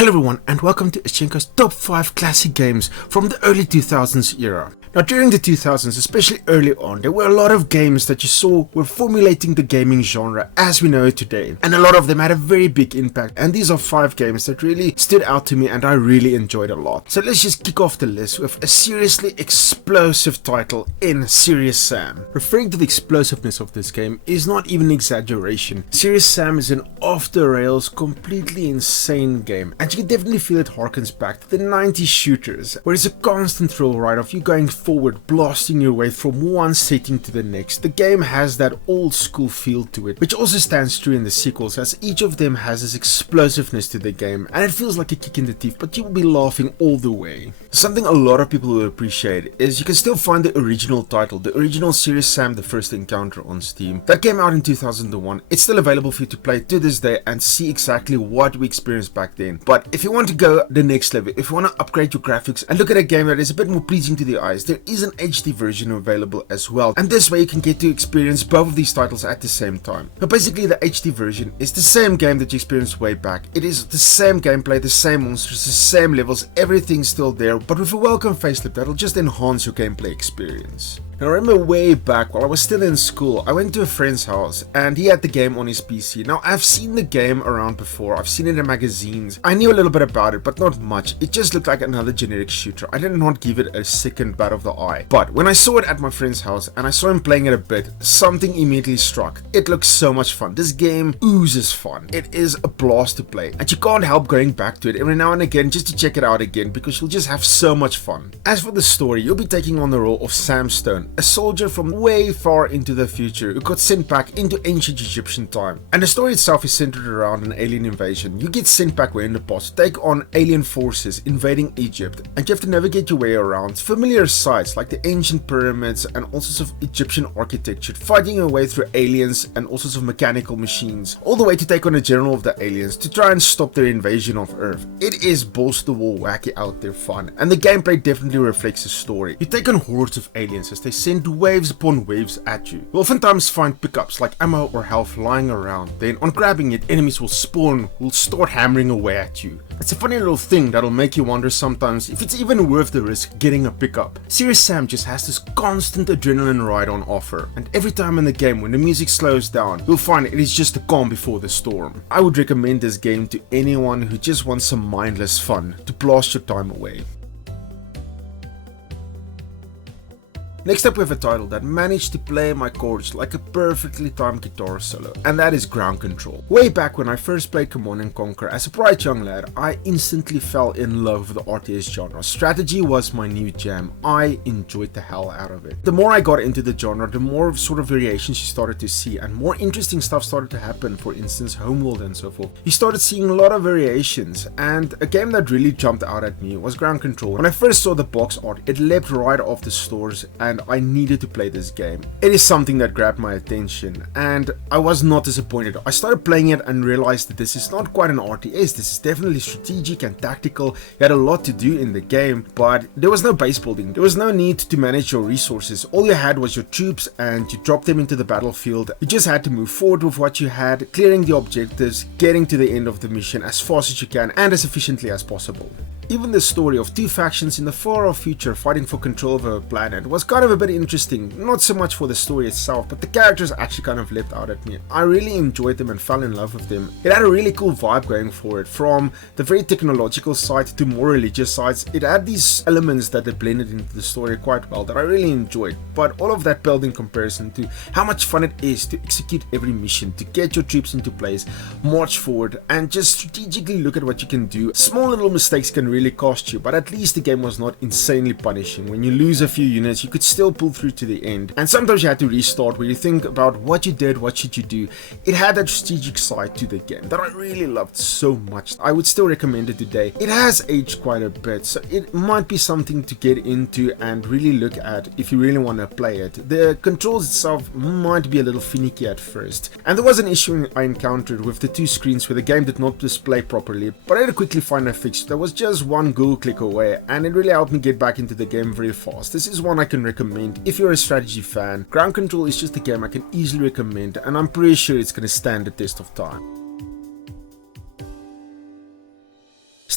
Hello everyone and welcome to Ashenko's top 5 classic games from the early 2000s era. Now during the 2000s, especially early on, there were a lot of games that you saw were formulating the gaming genre as we know it today. And a lot of them had a very big impact, and these are 5 games that really stood out to me and I really enjoyed a lot. So let's just kick off the list with a seriously explosive title in Serious Sam. Referring to the explosiveness of this game is not even an exaggeration. Serious Sam is an off the rails, completely insane game, and you can definitely feel it harkens back to the 90s shooters, where it's a constant thrill ride of you going forward, blasting your way from one setting to the next. The game has that old school feel to it, which also stands true in the sequels, as each of them has this explosiveness to the game, and it feels like a kick in the teeth, but you will be laughing all the way. Something a lot of people will appreciate is you can still find the original title, the original Serious Sam The First Encounter on Steam. That came out in 2001. It's still available for you to play to this day and see exactly what we experienced back then. But if you want to go the next level, if you want to upgrade your graphics and look at a game that is a bit more pleasing to the eyes, there is an HD version available as well, and this way you can get to experience both of these titles at the same time. But basically the HD version is the same game that you experienced way back. It is the same gameplay, the same monsters, the same levels, everything's still there, but with a welcome facelift that'll just enhance your gameplay experience. Now, I remember way back while I was still in school, I went to a friend's house and he had the game on his PC. Now, I've seen the game around before, I've seen it in magazines, I knew a little bit about it, but not much. It just looked like another generic shooter. I did not give it a second bat of the eye. But when I saw it at my friend's house and I saw him playing it a bit, something immediately struck. It looks so much fun. This game oozes fun. It is a blast to play, and you can't help going back to it every now and again just to check it out again, because you'll just have so much fun. As for the story, you'll be taking on the role of Sam Stone, a soldier from way far into the future who got sent back into ancient Egyptian time. And the story itself is centered around an alien invasion. You get sent back way in the past to take on alien forces invading Egypt, and you have to navigate your way around familiar sites like the ancient pyramids and all sorts of Egyptian architecture, fighting your way through aliens and all sorts of mechanical machines, all the way to take on a general of the aliens to try and stop their invasion of Earth. It is balls to the wall, wacky, out there fun, and the gameplay definitely reflects the story. You take on hordes of aliens as they send waves upon waves at you. You'll oftentimes find pickups like ammo or health lying around. Then on grabbing it, enemies will spawn, will start hammering away at you. It's a funny little thing that'll make you wonder sometimes if it's even worth the risk getting a pickup. Serious Sam just has this constant adrenaline ride on offer, and every time in the game when the music slows down, you'll find it is just the calm before the storm. I would recommend this game to anyone who just wants some mindless fun to blast your time away. Next up we have a title that managed to play my chords like a perfectly timed guitar solo, and that is Ground Control. Way back when I first played Command & Conquer as a bright young lad, I instantly fell in love with the RTS genre. Strategy was my new jam. I enjoyed the hell out of it. The more I got into the genre, the more sort of variations you started to see, and more interesting stuff started to happen. For instance, Homeworld and so forth. You started seeing a lot of variations, and a game that really jumped out at me was Ground Control. When I first saw the box art, it leapt right off the stores, and I needed to play this game. It is something that grabbed my attention, and I was not disappointed. I started playing it and realized that this is not quite an RTS. This is definitely strategic and tactical. You had a lot to do in the game, but there was no base building. There was no need to manage your resources. All you had was your troops, and you dropped them into the battlefield. You just had to move forward with what you had, clearing the objectives, getting to the end of the mission as fast as you can and as efficiently as possible. Even the story of two factions in the far-off future fighting for control of a planet was kind of a bit interesting. Not so much for the story itself, but the characters actually kind of leapt out at me. I really enjoyed them and fell in love with them. It had a really cool vibe going for it, from the very technological side to more religious sides. It had these elements that they blended into the story quite well that I really enjoyed, but all of that paled in comparison to how much fun it is to execute every mission, to get your troops into place, march forward, and just strategically look at what you can do. Small little mistakes can really cost you, but at least the game was not insanely punishing. When you lose a few units, you could still pull through to the end, and sometimes you had to restart where you think about what you did, what should you do. It had that strategic side to the game that I really loved so much. I would still recommend it today. It has aged quite a bit, so it might be something to get into and really look at if you really want to play it. The controls itself might be a little finicky at first, and there was an issue I encountered with the two screens where the game did not display properly, but I had to quickly find a fix. There was just one Google click away, and it really helped me get back into the game very fast. This is one I can recommend if you're a strategy fan. Ground Control is just a game I can easily recommend, and I'm pretty sure it's going to stand the test of time.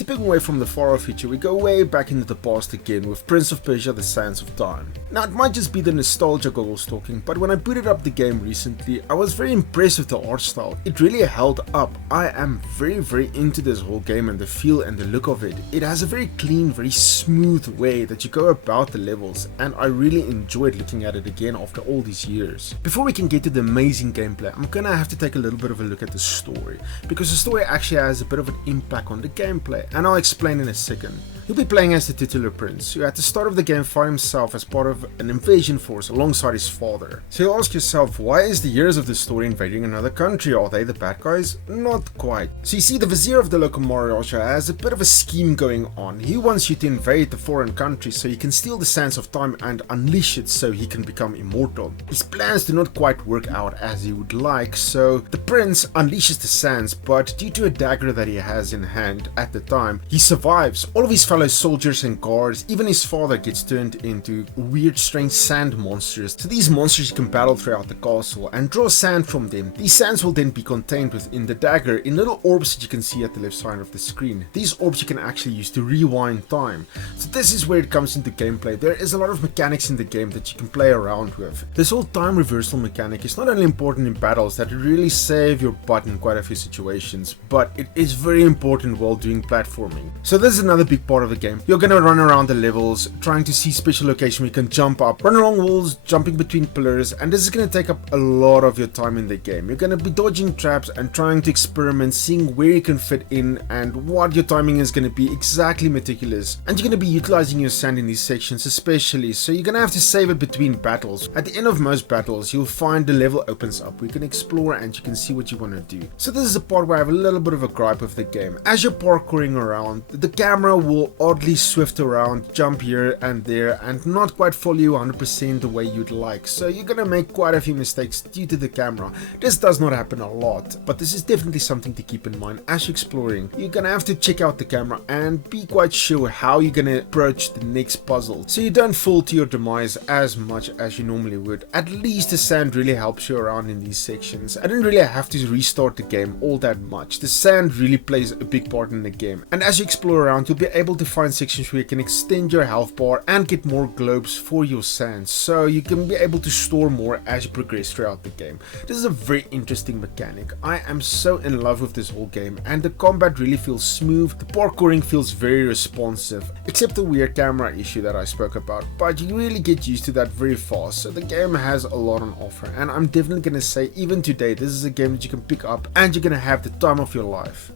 stepping away from the far-off future, we go way back into the past again with Prince of Persia: The Sands of Time. Now it might just be the nostalgia goggles talking, but when I booted up the game recently, I was very impressed with the art style. It really held up. I am very into this whole game and the feel and the look of it. It has a very clean, very smooth way that you go about the levels, and I really enjoyed looking at it again after all these years. Before we can get to the amazing gameplay, I'm gonna have to take a little bit of a look at the story, because the story actually has a bit of an impact on the gameplay, and I'll explain in a second. You'll be playing as the titular prince, who at the start of the game found himself as part of an invasion force alongside his father. So you'll ask yourself, why is the heroes of the story invading another country? Are they the bad guys? Not quite. So you see, the vizier of the local Maharaja has a bit of a scheme going on. He wants you to invade the foreign country so he can steal the Sands of Time and unleash it so he can become immortal. His plans do not quite work out as he would like, so the prince unleashes the sands, but due to a dagger that he has in hand at the time, he survives. All of his fellow soldiers and guards, even his father, gets turned into weird strange sand monsters. So these monsters you can battle throughout the castle and draw sand from them. These sands will then be contained within the dagger in little orbs that you can see at the left side of the screen. These orbs you can actually use to rewind time. So this is where it comes into gameplay. There is a lot of mechanics in the game that you can play around with. This whole time reversal mechanic is not only important in battles that really save your butt in quite a few situations, but it is very important while doing platforming. So this is another big part of the game. You're gonna run around the levels trying to see special location where you can jump up, run along walls, jumping between pillars, and this is gonna take up a lot of your time in the game. You're gonna be dodging traps and trying to experiment, seeing where you can fit in and what your timing is gonna be exactly meticulous. And you're gonna be utilizing your sand in these sections especially, so you're gonna have to save it between battles. At the end of most battles, you'll find the level opens up where you can explore and you can see what you want to do. So this is a part where I have a little bit of a gripe with the game. As you're parkouring around, the camera will oddly swift around, jump here and there, and not quite follow you 100% the way you'd like. So you're gonna make quite a few mistakes due to the camera. This does not happen a lot, but this is definitely something to keep in mind as you're exploring. You're gonna have to check out the camera and be quite sure how you're gonna approach the next puzzle, so you don't fall to your demise as much as you normally would. At least the sand really helps you around in these sections. I didn't really have to restart the game all that much. The sand really plays a big part in the game, and as you explore around, you'll be able to find sections where you can extend your health bar and get more globes for your sand, so you can be able to store more as you progress throughout the game. This is a very interesting mechanic. I am so in love with this whole game, and the combat really feels smooth. The parkouring feels very responsive, except the weird camera issue that I spoke about, but you really get used to that very fast. So the game has a lot on offer, and I'm definitely gonna say even today this is a game that you can pick up and you're gonna have the time of your life.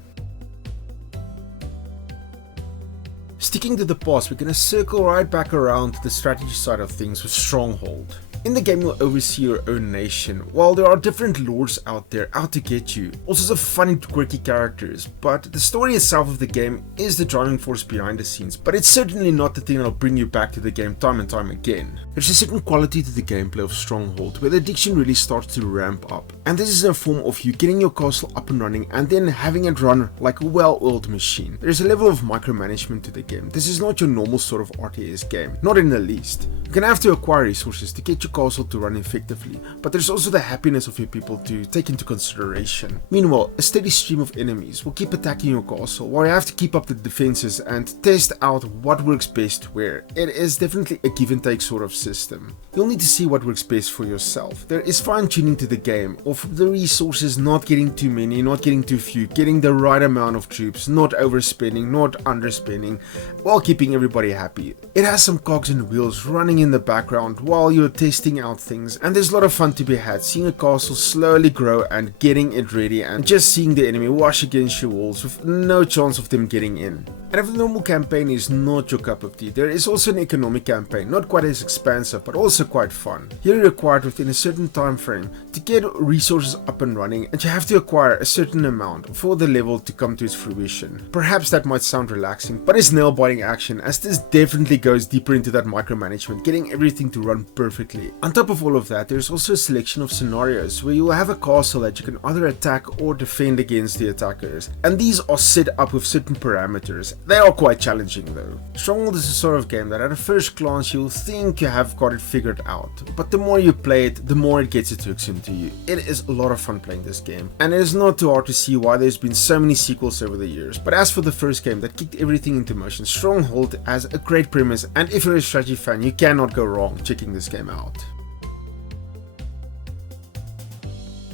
Sticking to the past, we're gonna circle right back around to the strategy side of things with Stronghold. In the game, you'll oversee your own nation, while there are different lords out there out to get you. Also some funny quirky characters, but the story itself of the game is the driving force behind the scenes, but it's certainly not the thing that'll bring you back to the game time and time again. There's a certain quality to the gameplay of Stronghold, where the addiction really starts to ramp up, and this is in the form of you getting your castle up and running and then having it run like a well-oiled machine. There's a level of micromanagement to the game. This is not your normal sort of RTS game, not in the least. You're gonna have to acquire resources to get your castle to run effectively, but there's also the happiness of your people to take into consideration. Meanwhile, a steady stream of enemies will keep attacking your castle, while you have to keep up the defenses and test out what works best where. It is definitely a give and take sort of system. You'll need to see what works best for yourself. There is fine tuning to the game, of the resources, not getting too many, not getting too few, getting the right amount of troops, not overspending, not underspending, while keeping everybody happy. It has some cogs and wheels running in the background while you're testing out things, and there's a lot of fun to be had, seeing a castle slowly grow and getting it ready, and just seeing the enemy wash against your walls with no chance of them getting in. And if the normal campaign is not your cup of tea, there is also an economic campaign, not quite as expansive but also quite fun. Here you're required within a certain time frame to get resources up and running, and you have to acquire a certain amount for the level to come to its fruition. Perhaps that might sound relaxing, but it's nail-biting action, as this definitely goes deeper into that micromanagement, getting everything to run perfectly. On top of all of that, there's also a selection of scenarios where you will have a castle that you can either attack or defend against the attackers, and these are set up with certain parameters. They are quite challenging though. Stronghold is the sort of game that at a first glance you'll think you have got it figured out, but the more you play it, the more it gets its hooks into you. It is a lot of fun playing this game, and it is not too hard to see why there's been so many sequels over the years. But as for the first game that kicked everything into motion, Stronghold has a great premise, and if you're a strategy fan, you cannot go wrong checking this game out.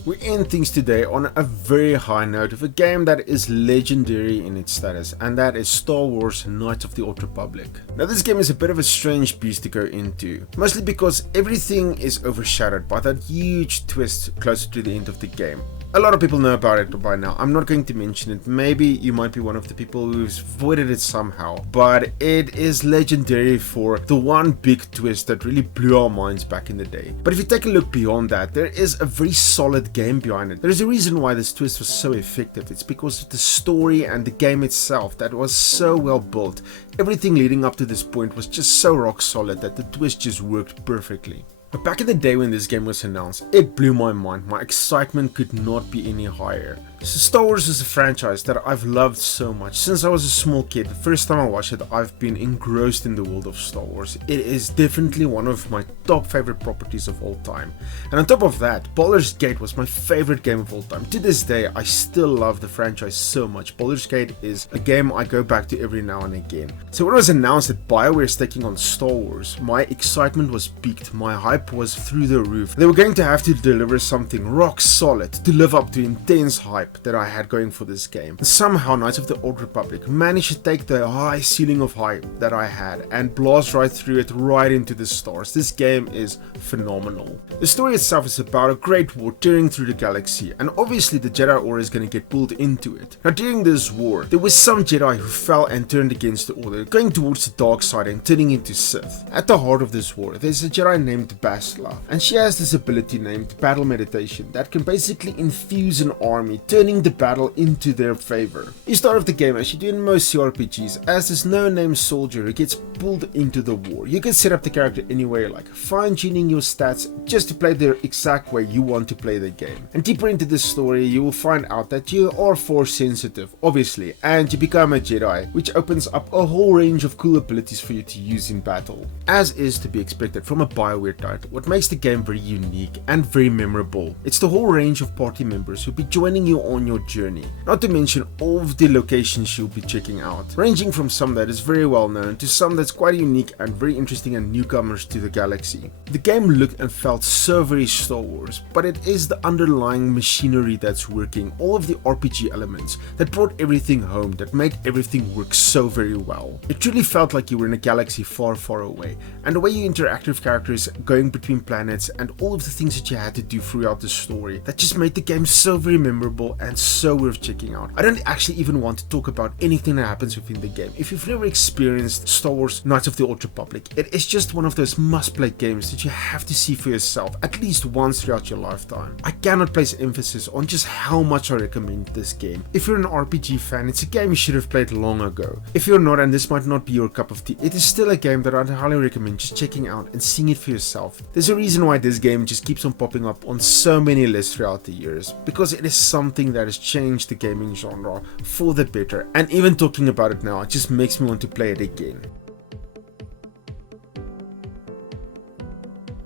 We end things today on a very high note of a game that is legendary in its status, and that is Star Wars Knights of the Old Republic. Now this game is a bit of a strange beast to go into, mostly because everything is overshadowed by that huge twist closer to the end of the game. A lot of people know about it by now. I'm not going to mention it. Maybe you might be one of the people who's avoided it somehow, but it is legendary for the one big twist that really blew our minds back in the day. But if you take a look beyond that, there is a very solid game behind it. There's a reason why this twist was so effective. It's because of the story and the game itself that was so well built. Everything leading up to this point was just so rock solid that the twist just worked perfectly. But back in the day when this game was announced, it blew my mind. My excitement could not be any higher. So Star Wars is a franchise that I've loved so much. Since I was a small kid, the first time I watched it, I've been engrossed in the world of Star Wars. It is definitely one of my top favorite properties of all time. And on top of that, Baldur's Gate was my favorite game of all time. To this day, I still love the franchise so much. Baldur's Gate is a game I go back to every now and again. So when it was announced that BioWare is taking on Star Wars, my excitement was peaked. My hype was through the roof. They were going to have to deliver something rock solid to live up to intense hype that I had going for this game. And somehow Knights of the Old Republic managed to take the high ceiling of hype that I had and blast right through it, right into the stars. This game is phenomenal. The story itself is about a great war tearing through the galaxy, and obviously the Jedi Order is going to get pulled into it. Now during this war, there was some Jedi who fell and turned against the Order, going towards the dark side and turning into Sith. At the heart of this war, there's a Jedi named Bastila, and she has this ability named Battle Meditation that can basically infuse an army, turning the battle into their favor. You start off the game as you do in most CRPGs as this no-name soldier who gets pulled into the war. You can set up the character any way you like, fine-tuning your stats just to play the exact way you want to play the game. And deeper into this story, you will find out that you are force sensitive, obviously, and you become a Jedi, which opens up a whole range of cool abilities for you to use in battle. As is to be expected from a BioWare title, what makes the game very unique and very memorable, it's the whole range of party members who'll be joining you on your journey, not to mention all of the locations you'll be checking out, ranging from some that is very well known to some that's quite unique and very interesting and newcomers to the galaxy. The game looked and felt so very Star Wars, but it is the underlying machinery that's working, all of the RPG elements that brought everything home, that made everything work so very well. It truly felt like you were in a galaxy far, far away, and the way you interact with characters going between planets and all of the things that you had to do throughout the story, that just made the game so very memorable and so worth checking out. I don't actually even want to talk about anything that happens within the game. If you've never experienced Star Wars Knights of the Old Republic, it is just one of those must-play games that you have to see for yourself at least once throughout your lifetime. I cannot place emphasis on just how much I recommend this game. If you're an RPG fan, it's a game you should have played long ago. If you're not, and this might not be your cup of tea, it is still a game that I'd highly recommend just checking out and seeing it for yourself. There's a reason why this game just keeps on popping up on so many lists throughout the years, because it is something that has changed the gaming genre for the better, and even talking about it now, it just makes me want to play it again.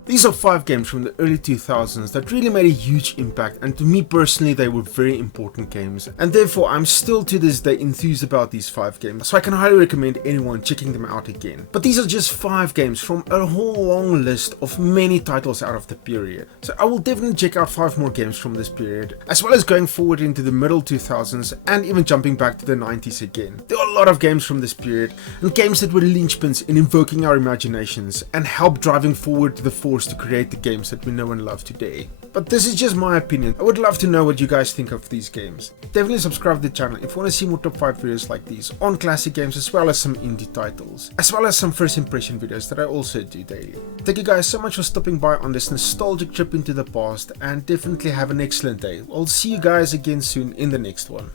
These are 5 games from the early 2000s that really made a huge impact, and to me personally they were very important games, and therefore I'm still to this day enthused about these 5 games, so I can highly recommend anyone checking them out again. But these are just 5 games from a whole long list of many titles out of the period, so I will definitely check out 5 more games from this period, as well as going forward into the middle 2000s and even jumping back to the 90s again. There are a lot of games from this period, and games that were linchpins in invoking our imaginations and help driving forward the force to create the games that we know and love today. But this is just my opinion. I would love to know what you guys think of these games. Definitely subscribe to the channel if you want to see more top 5 videos like these on classic games, as well as some indie titles, as well as some first impression videos that I also do daily. Thank you guys so much for stopping by on this nostalgic trip into the past, and definitely have an excellent day. I'll see you guys again soon in the next one.